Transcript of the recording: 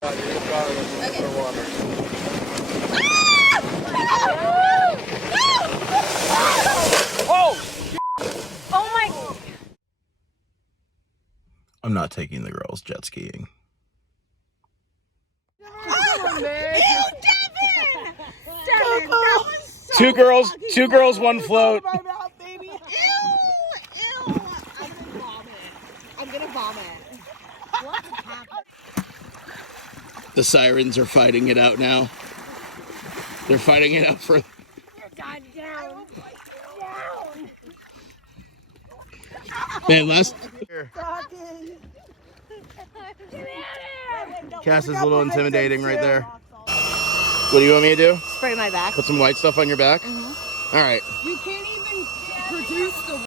I'm not taking the girls jet skiing. Two girls, one float. I'm gonna vomit. What happened? The sirens are fighting it out now. They're fighting it out for... God, down. Man, last... Cass is a little intimidating right there. What do you want me to do? Spray my back. Put some white stuff on your back? Mm-hmm. All right. You can't even produce the